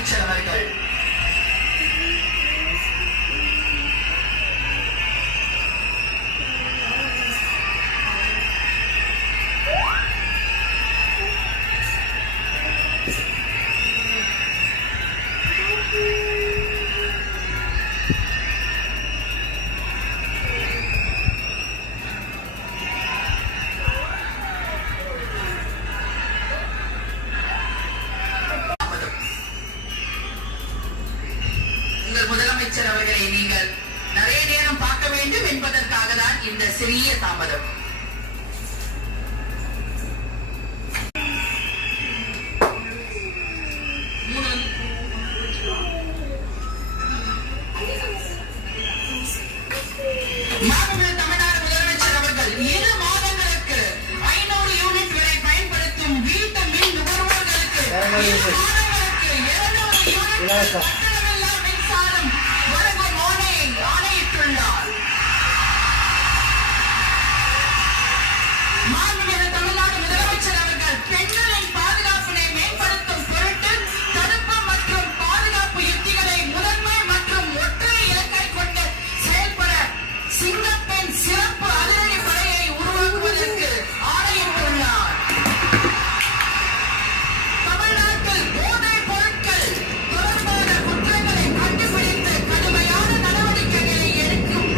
முதலமைச்சர் அவர்கள். முதலமைச்சர் அவர்களை நீங்கள் நிறைய நேரம் பார்க்க வேண்டும் என்பதற்காக தான் இந்த சிறிய தாமதம். தமிழ்நாடு முதலமைச்சர் அவர்கள் 7 மாதங்களுக்கு 500 யூனிட் வரை பயன்படுத்தும் வீட்டு மின் நுகர்வோர்களுக்கு 7 மாதங்களுக்கு 200 யூனிட் ஆணையிட்டுள்ளார். தமிழ்நாடு முதலமைச்சர் அவர்கள் பெண்களின் பாதுகாப்பினை மேம்படுத்தும் பொருட்டு தடுப்பு மற்றும் பாதுகாப்பு யுக்திகளை முதன்மை மற்றும் ஒற்றை இலக்கை கொண்டு செயல்பட சிங்கப்பெண் சிறப்பு அதிரடி படையை உருவாக்குவதற்கு ஆணையிட்டுள்ளார். தமிழ்நாட்டில் போதைப் பொருட்கள் தொடர்பான குற்றங்களை கண்டுபிடித்து கடுமையான நடவடிக்கைகளை எடுக்கும்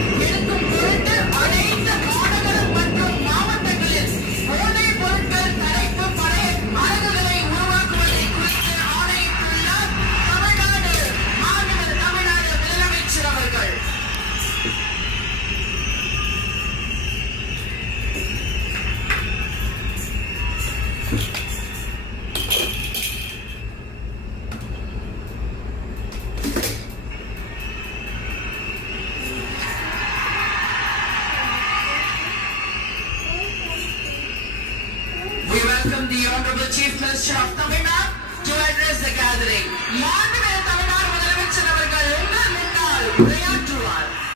பொருட்டு அனைத்து மாநகரம் மற்றும் மாவட்டங்களில் போதைப் பொருட்கள் தடுப்பு படை அலகுகளை உருவாக்குவதை குறித்து ஆணையிட்டுள்ளார் தமிழ்நாடு முதலமைச்சர் அவர்கள். We welcome the Honorable Chief Minister of Tamil Nadu.